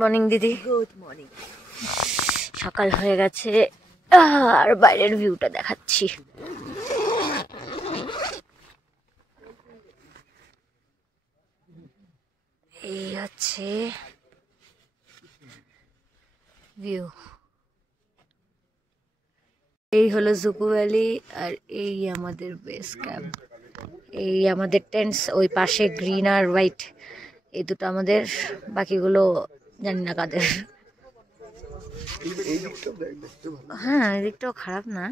Morning দিদি। Good morning. সকাল হয়ে গেছে আর বাইরের ভিউটা দেখাচ্ছি। এই হচ্ছে ভিউ। এই হলো জুকো ভ্যালি আর এই আমাদের বেস ক্যাম্প। এই আমাদের টেন্টস, ওই পাশে গ্রিন আর হোয়াইট, এই দুটো আমাদের, বাকিগুলো জানি না কাদের। হ্যাঁ, এই দিকটাও খারাপ না।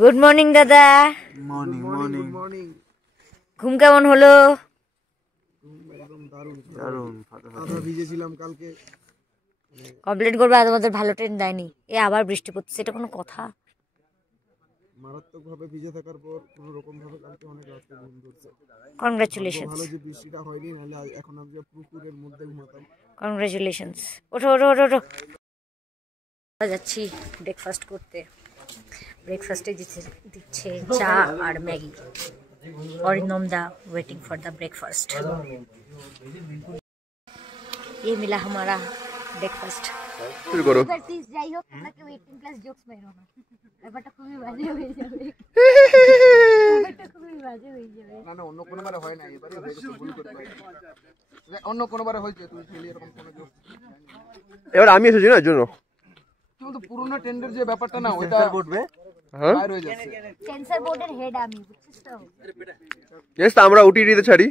গুড মর্নিং দাদা। Morning morning. ঘুম কেমন হলো? একদম দারুণ। আধা ভিজেছিলাম কালকে। কমপ্লেন করবে আর তোমাদের ভালো ট্রেন দেয়নি। এ আবার বৃষ্টি পড়ছে, এটা কোনো কথা? মারাত্মক ভাবে ভিজে থাকার পর কোনো রকম ভাবে কালকে অনেক রাতে ঘুম ধরছে। কংগ্রাচুলেশনস। ভালো যে বৃষ্টিটা হয়নি, নাহলে এখন আমি পুকুরের মধ্যে ঘুমাতাম। কংগ্রাচুলেশনস। ওঠো ওঠো ওঠো ওঠো। যাচ্ছি ব্রেকফাস্ট করতে। ব্রেকফাস্টে দিচ্ছে চা আর Maggi. Arindam da waiting for the breakfast. ये मिला हमारा ब्रेकफास्ट। শুরু করো। প্লিজ যাই হোক, তোমরা কেউ 18+ জোকস মেরো না, ব্যাপারটা খুবই বাজে হয়ে যাবে। ব্যাপারটা খুবই বাজে হয়ে যাবে। না অন্য কোনোবারে হয় না, এবারে হয়েছে ভুল করে পাই। অন্য কোনোবারে হয়েছে, তুই খেলি এরকম কোনো জোক। এবার আমি এসেছি না জন্য। কিন্তু পুরনো টেন্ডার যে ব্যাপারটা না, ওটা বটবে। হ্যাঁ, বাইরে হয়ে যাচ্ছে। সেন্সর বোর্ডের হেড আমি, বুঝছিস তো? यस, তো আমরা ওটিটিতে ছাড়ি।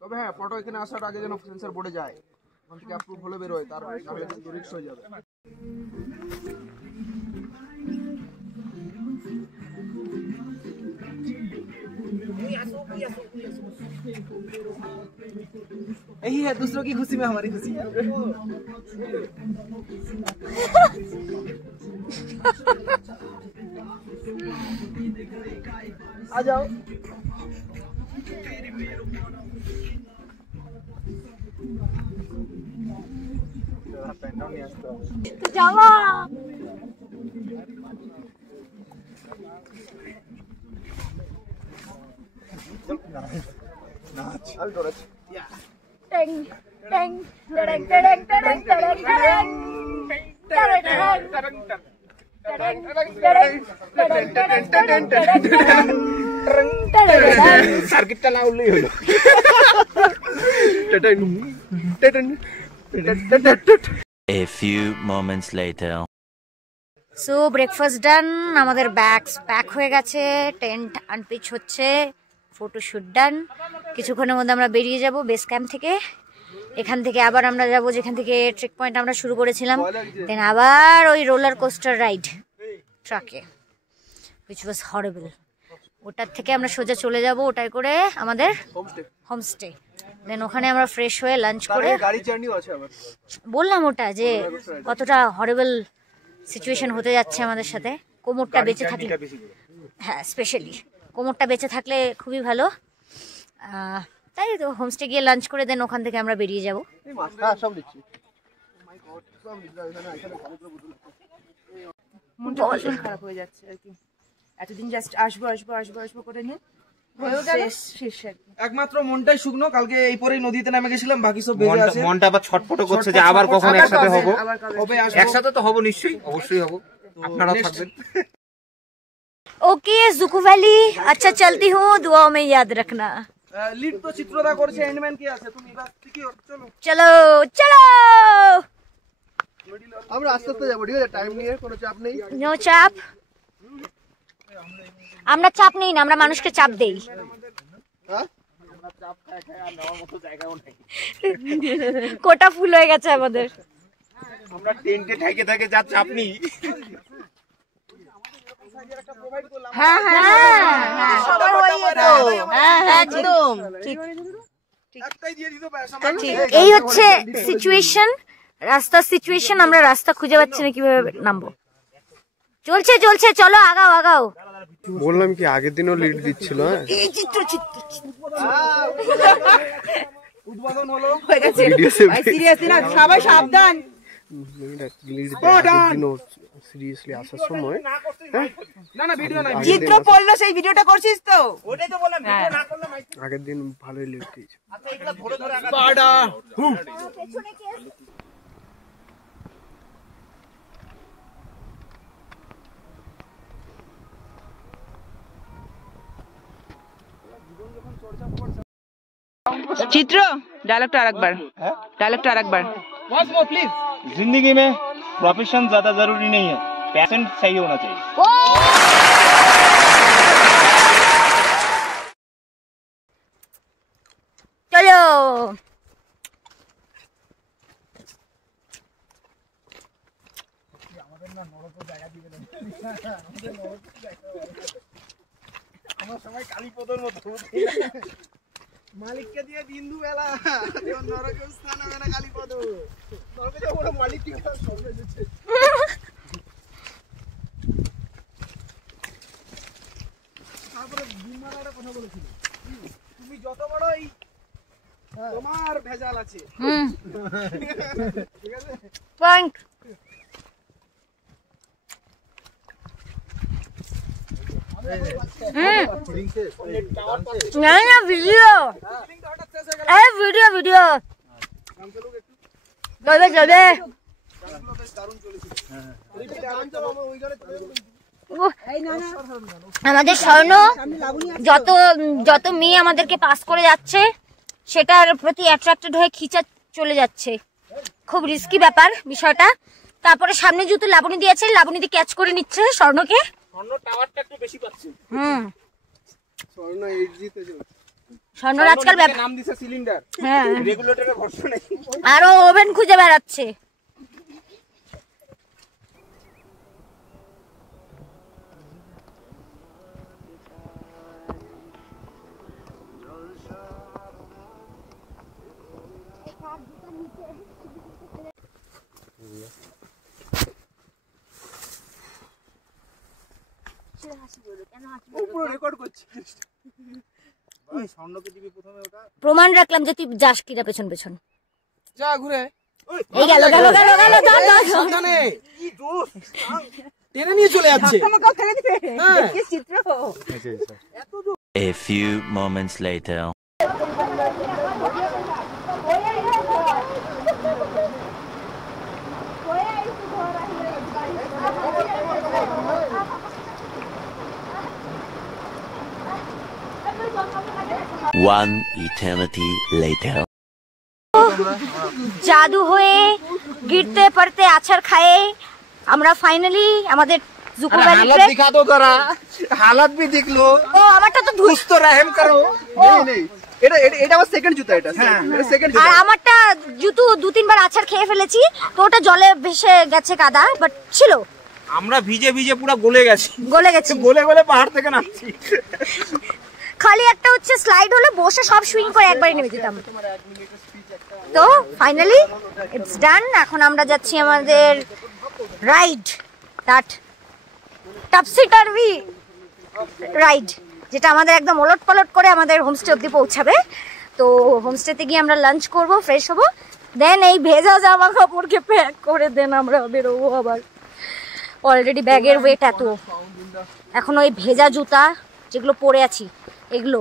তবে হ্যাঁ, ফটো এখানে আসার আগে যেন সেন্সর বোর্ডে যায়, ওখান থেকে অ্যাপ্রুভ হলে বের হয়, তাহলে কিন্তু রিস্ক হয়ে যাবে। यही है, दूसरों की खुशी में हमारी खुशी है। आ जाओ। তো যাওয়া। টেং টেং টেং টেং টেং টেং সার্কিটটা না উঠলেই হলো। A few moments later. So breakfast done, আমাদের ব্যাগস প্যাক হয়ে গেছে, টেন্ট আনপিচ হচ্ছে, ফটোশুট ডান। কিছুক্ষণের মধ্যে আমরা বেরিয়ে যাব বেস ক্যাম্প থেকে। এখান থেকে আবার আমরা যাব যেখান থেকে ট্রেক পয়েন্ট আমরা শুরু করেছিলাম, দেন আবার ওই রোলার কোস্টার রাইড ট্রাকে, হুইচ ওয়াজ হরেবল। ওটার থেকে আমরা সোজা চলে যাব ওটাই করে আমাদের হোমস্টে। দেন ওখানে আমরা ফ্রেশ হয়ে লাঞ্চ করে, গাড়ি জার্নিও আছে আবার। বললাম ওটা যে কতটা হরেবল সিচুয়েশন হতে যাচ্ছে আমাদের সাথে। কোমরটা বেঁচে থাকলে, হ্যাঁ স্পেশালি কোমরটা বেঁচে থাকলে খুবই ভালো। তাই তো হোমস্টে গিয়ে লাঞ্চ করে দেন ওখান থেকে আমরা বেরিয়ে যাব। মনটা খারাপ হয়ে যাচ্ছে আর কি। এতদিন জাস্ট আসবো করে নিয়ে একমাত্র মনটাই শুকনো। কালকে এই পরেই নদীতে নেমে গেছিলাম, বাকি সব ভেজে আছে। মনটা আবার ছটফট করছে যে আবার কখন একসাথে হব। একসাথে তো হব, নিশ্চয়ই, অবশ্যই হব, আপনারা থাকবেন। ओके जुकू वैली, अच्छा चलती हूँ, दुआओं में याद रखना। লিড তো চিত্রদা করছে, এন্ডম্যান কি আছে, তুমি বাস ঠিকই চলো চলো চলো, আমরা আস্তে আস্তে যাবো, ঠিক আছে? টাইম নিয়ে কোনো চাপ নেই। নো চাপ। আমরা চাপ নেই না, আমরা মানুষকে চাপ দেই। কোটা ফুল হয়ে গেছে আমাদের। আমরা টেন্টে ঠেকে থাকে যা চাপ নেই। হ্যাঁ সবার হয়ে তো, হ্যাঁ একদম ঠিক। এই হচ্ছে সিচুয়েশন, রাস্তার সিচুয়েশন। আমরা রাস্তা খুঁজে পাচ্ছি না, কিভাবে নামবো। চলছে চলছে, চলো আগাও আগাও। বললাম কি আগের দিনও লিড দিচ্ছিল। এই চিত্র উদ্বোধন হলো, হয়ে গেছে। সিরিয়াসলি না, সবাই সাবধান। সিরিয়াসলি আসার সময় হ্যাঁ না না ভিডিও নাই, চিত্র পড়লো সেই ভিডিওটা করছিস তো? ওটাই তো বললাম, ভিডিও না করলে আগের দিন ভালোই লেট দিয়েছে। আচ্ছা এগুলো ধরে ধরে পাড়া চিত্র ডায়লগটা আরেকবার, ডায়লগটা আরেকবার। जिंदगी में प्रोफेशन ज्यादा जरूरी नहीं है, पैशन सही होना चाहिए। চলো মালিককে দিয়ে বিন্দু বেলা নরকে স্থান হবে না কালীপদ, নরকে যাবো না মালিক কি সব এসেছে। তারপরে বিমানাটা কথা বলেছিল, তুমি যত বড় এই তোমার ভেজাল আছে, ঠিক আছে পয়েন্ট। না না ভিডিও, এই ভিডিও ভিডিও চলবে চলবে। আমাদের স্বর্ণ যত যত মেয়ে আমাদেরকে পাস করে যাচ্ছে সেটার প্রতি অ্যাট্রাক্টেড হয়ে খিচা চলে যাচ্ছে, খুব রিস্কি ব্যাপার বিষয়টা। তারপরে সামনে যেহেতু লাবণী দিয়েছে, লাবণীতে ক্যাচ করে নিচ্ছে স্বর্ণকে। স্বর্ণ টাওয়ারটা একটু বেশি পাচ্ছে। স্বর্ণ এক্সিটে চলছে, স্বর্ণ আজকাল নাম দিছে সিলিন্ডার, হ্যাঁ রেগুলেটরের ভরসা নেই। আরো ওভেন খুঁজে বেড়াচ্ছে। পুরো রেকর্ড করছি। ভাই স্বর্ণকে দিবি প্রথমে ওটা, প্রমাণ রাখলাম যে তুই যাস কিনা পেছন পেছন। যা ঘুরে এই গেল গেল গেল গেল ধর ধর। সাবধানে, কি দোষ টেনে নিয়ে চলে যাচ্ছে। আমাকে ফেলে দিবে কি চিত্র। A few moments later. One eternity later. জাদু হয়ে গিরতে পড়তে আছাড় খায়ে আমরা ফাইনালি আমাদের জুকো ভ্যালি हालत ট্রেক। दिखा दो जरा, हालत भी देख लो, ও আমারটা তো ধুস, कुछ तो रहम करो। नहीं नहीं, এটা এটা আমার সেকেন্ড জুতা, এটা এটা সেকেন্ড আর জুতা। আমারটা জুতো 2-3 বার আছাড় খেয়ে ফেলেছি, তো ওটা জলে ভেসে গেছে, কাদা বাট ছিল, আমরা ভিজে ভিজে পুরো গলে গেছি, গলে গেছে। গলে গলে পাহাড় থেকে নামছি। খালি একটা হচ্ছে স্লাইড হলে বসে সব সুইং করে একবারই নেমে যেতাম। তো ফাইনালি ইটস ডান। এখন আমরা যাচ্ছি আমাদের রাইড, দ্যাট টাপসি টারভি রাইড, যেটা আমাদের একদম ওলট পালট করে আমাদের হোমস্টে অবধি পৌঁছাবে। তো হোমস্টেতে গিয়ে আমরা লাঞ্চ করব, ফ্রেশ হব, দেন এই ভেজা জামা কাপড়কে প্যাক করে দেন আমরা বেরোবো আবার। অলরেডি ব্যাগের ওয়েট এত, এখন ওই ভেজা জুতা যেগুলো পরে আছি এগুলো,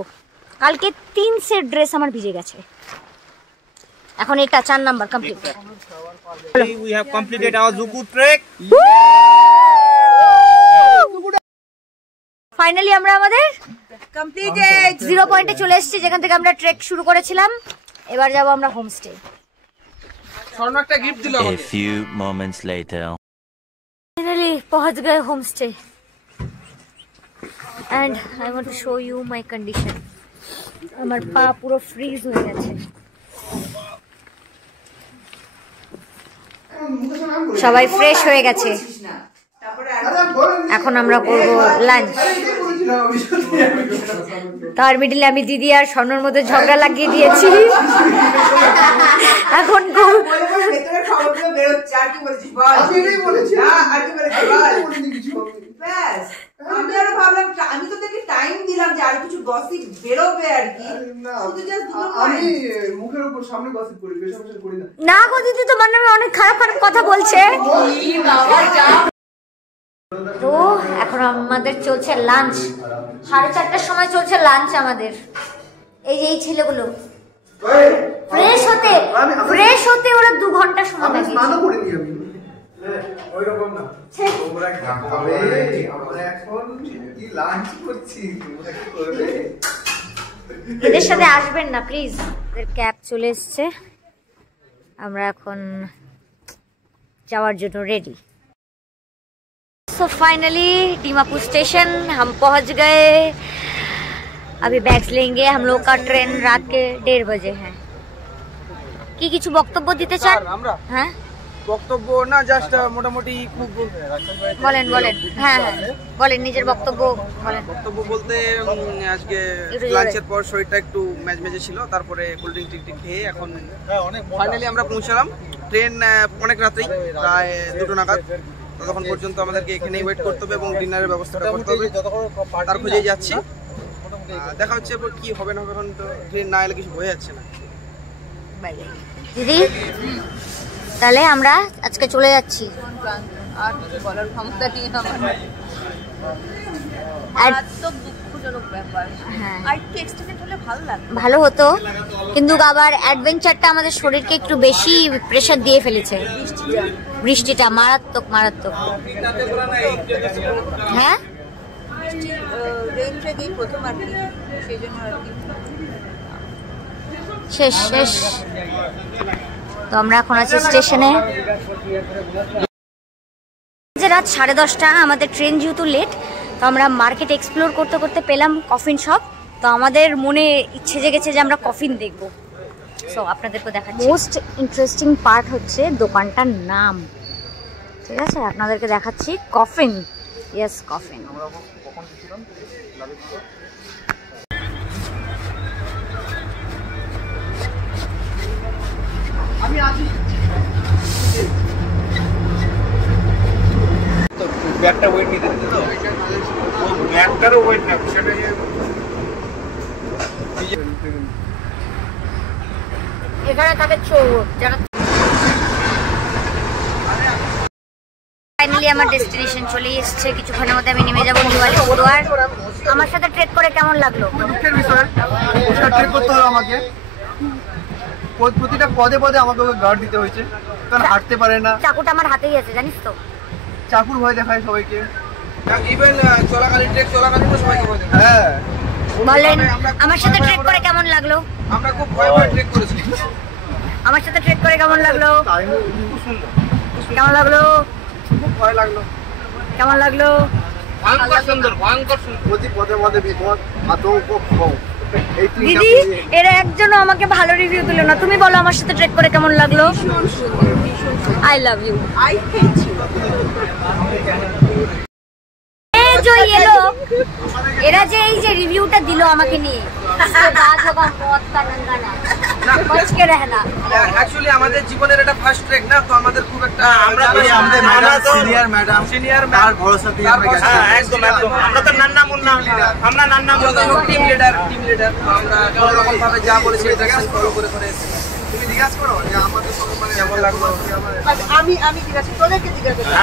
কালকে 3 সেট ড্রেস আমার ভিজে গেছে। এখন এটা 4 number complete. We have completed our Zuku trek. Finally আমরা আমাদের কমপ্লিটেড 0 পয়েন্টে চলে এসেছি, যেখান থেকে আমরা ট্রেক শুরু করেছিলাম। এবার যাব আমরা হোমস্টে। স্বর্ণ একটা গিফট দিল A আমাকে। few moments later. ফাইনালি পৌঁছ গए homestay and I want to show you my condition. আমার পা পুরো ফ্রিজ হয়ে গেছে। সবাই ফ্রেশ হয়ে গেছে, এখন আমরা করব লাঞ্চ। তার মিডিলে আমি দিদি আর স্বর্ণর মধ্যে ঝগড়া লাগিয়ে দিয়েছি। এখন ভেতরে খবরগুলো বেরোচ্ছে। আর কি বলেছিস বল? আমি এটাই বলেছি। না আর কি বলেছিস বল? আমি বলিনি কিছু। ব্যাস, আমি আরো ভাবলাম, আমি তো তোকে টাইম দিলাম যে আর কিছু গসিপ বেরোবে আর কি। না, শুধু just দুটো আমি point। মুখের উপর সামনে গসিপ করি, পেছনে পেছনে করি না। না গো দিদি, তোমার নামে অনেক খারাপ খারাপ কথা বলছে। তো এখন আমাদের চলছে লাঞ্চ, 4:30টার সময় চলছে লাঞ্চ আমাদের। এই ছেলেগুলো ফ্রেশ হতে ওরা 2 ঘন্টা সময় লাগে। এদের সাথে আসবেন না প্লিজ। এদের ক্যাব চলে এসছে, আমরা এখন যাওয়ার জন্য ready. So finally Dimapur station हम पहुंच गए। अभी बैग्स लेंगे। हम लोग का ट्रेन रात के 1:30 बजे है। কি কিছু বক্তব্য দিতে চান? হ্যাঁ বক্তব্য না, জাস্ট মোটামুটি খুব বলেন। হ্যাঁ বলেন নিজের বক্তব্য বলেন। বক্তব্য বলতে আজকে লাঞ্চের পর শরীরটা একটু ম্যাজমেজে ছিল, তারপরে কোল্ড ড্রিঙ্ক টিকটিক খেয়ে এখন ফাইনালি আমরা পৌঁছালাম। ট্রেন অনেক রাতেই, প্রায় 2টো নাগাদ। ততক্ষণ পর্যন্ত আমাদেরকে এখানেই ওয়েট করতে হবে এবং ডিনারের ব্যবস্থাটা করতে হবে, তার খুঁজেই যাচ্ছি। দেখা হচ্ছে কি হবে না হবে, এখন তো ট্রেন না এলে কিছু বোঝা যাচ্ছে না। দিদি তাহলে আমরা আজকে চলে যাচ্ছি। আর কিছু বলার ক্ষমতা নেই আমার। তো দুঃখজনক ব্যাপার। হ্যাঁ আর একটু এক্সটেন্ড হলে ভালো লাগতো। ভালো হতো, কিন্তু আবার অ্যাডভেঞ্চারটা আমাদের শরীরকে একটু বেশি প্রেসার দিয়ে ফেলেছে। বৃষ্টিটা মারাত্মক। হ্যাঁ রেল ট্রেকেই প্রথম আর কি, সেই জন্য আর কি শেষ। তো আমরা এখন আছি স্টেশনে। রাত 10:30, আমাদের ট্রেন যেহেতু লেট, তো আমরা মার্কেট এক্সপ্লোর করতে করতে পেলাম কফিন শপ। তো আমাদের মনে ইচ্ছে জেগেছে যে আমরা কফিন দেখব। সো আপনাদেরকে দেখাচ্ছি। মোস্ট ইন্টারেস্টিং পার্ট হচ্ছে দোকানটার নাম, ঠিক আছে? আপনাদেরকে দেখাচ্ছি। Coffin, yes coffin. আমি আছি তো ব্যাগটা ওয়েট নিতে দিতে, তো ব্যাগটারও ওয়েট না, সেটা এখানে থাকে চোর যারা। ফাইনালি আমার ডেস্টিনেশন চলে এসেছে। কিছুক্ষণের মধ্যে আমি নেমে যাবো নিউ আলিপুরদুয়ার। আমার সাথে ট্রেক করে কেমন লাগলো? দুঃখের বিষয়, ওটা ট্রেক করতে হলো আমাকে। প্রতিটা পদে পদে আমাকে গার্ড দিতে হয়েছে, কারণ হাঁটতে পারে না। চাকুটা আমার হাতেই আছে জানিস তো। চাকুর ভয় দেখায় সবাইকে, ইভেন চলাকালীন ট্রেক চলাকালীন সবাইকে ভয় দেখায়। হ্যাঁ বলেন আমার সাথে ট্রেক করে কেমন লাগলো? আমরা খুব ভয় ট্রেক করেছি। আমার সাথে ট্রেক করে কেমন লাগলো? খুব সুন্দর। কেমন লাগলো? খুব ভয় লাগলো। কেমন লাগলো? ভয়ঙ্কর সুন্দর। প্রতি পদে পদে বিপদ, আতঙ্ক, ভয়। দিদি এরা একজনও আমাকে ভালো রিভিউ দিল না। তুমি বলো আমার সাথে ট্রেক করে কেমন লাগলো? I love you. I hate you. जो ये लोग এরা যে এই যে রিভিউটা দিল আমাকে নিয়ে, इसके बाद होगा मौत का नंगाना, बच के रहना। অ্যাকচুয়ালি আমাদের জীবনের এটা ফার্স্ট ট্রেক না, তো আমাদের খুব একটা আমরা তো সিনিয়র ম্যাডাম তার ভরসা দিয়ে আমরা গেছি। একদম আমরা তো নান্না মুন্না, আমরা নান্না মুন্না টিম লিডার তো আমরা কোনো রকম ভাবে যা বলেছি এটা ফলো করে এসেছি। তুমি জিজ্ঞাসা করো যে আমাদের সঙ্গে মানে কেমন লাগলো। আমি জিজ্ঞাসা তোদেরকে জিজ্ঞাসা করি।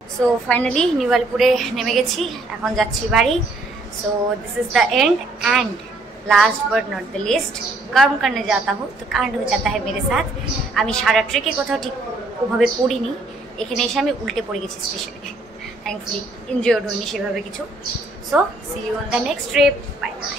সো ফাইনালি নিউ আলিপুরে নেমে গেছি, এখন যাচ্ছি বাড়ি। So this is the end and last but not the list. कर्म करने जाता हूँ तो कांड हो जाता है मेरे साथ। আমি সারা ট্রেকে কোথাও ঠিক ওভাবে পড়িনি, এখানে এসে আমি উল্টে পড়ে গেছি স্টেশনে। থ্যাঙ্কফুলি এনজয়েড হইনি সেভাবে কিছু। So see you on the next trip, bye by.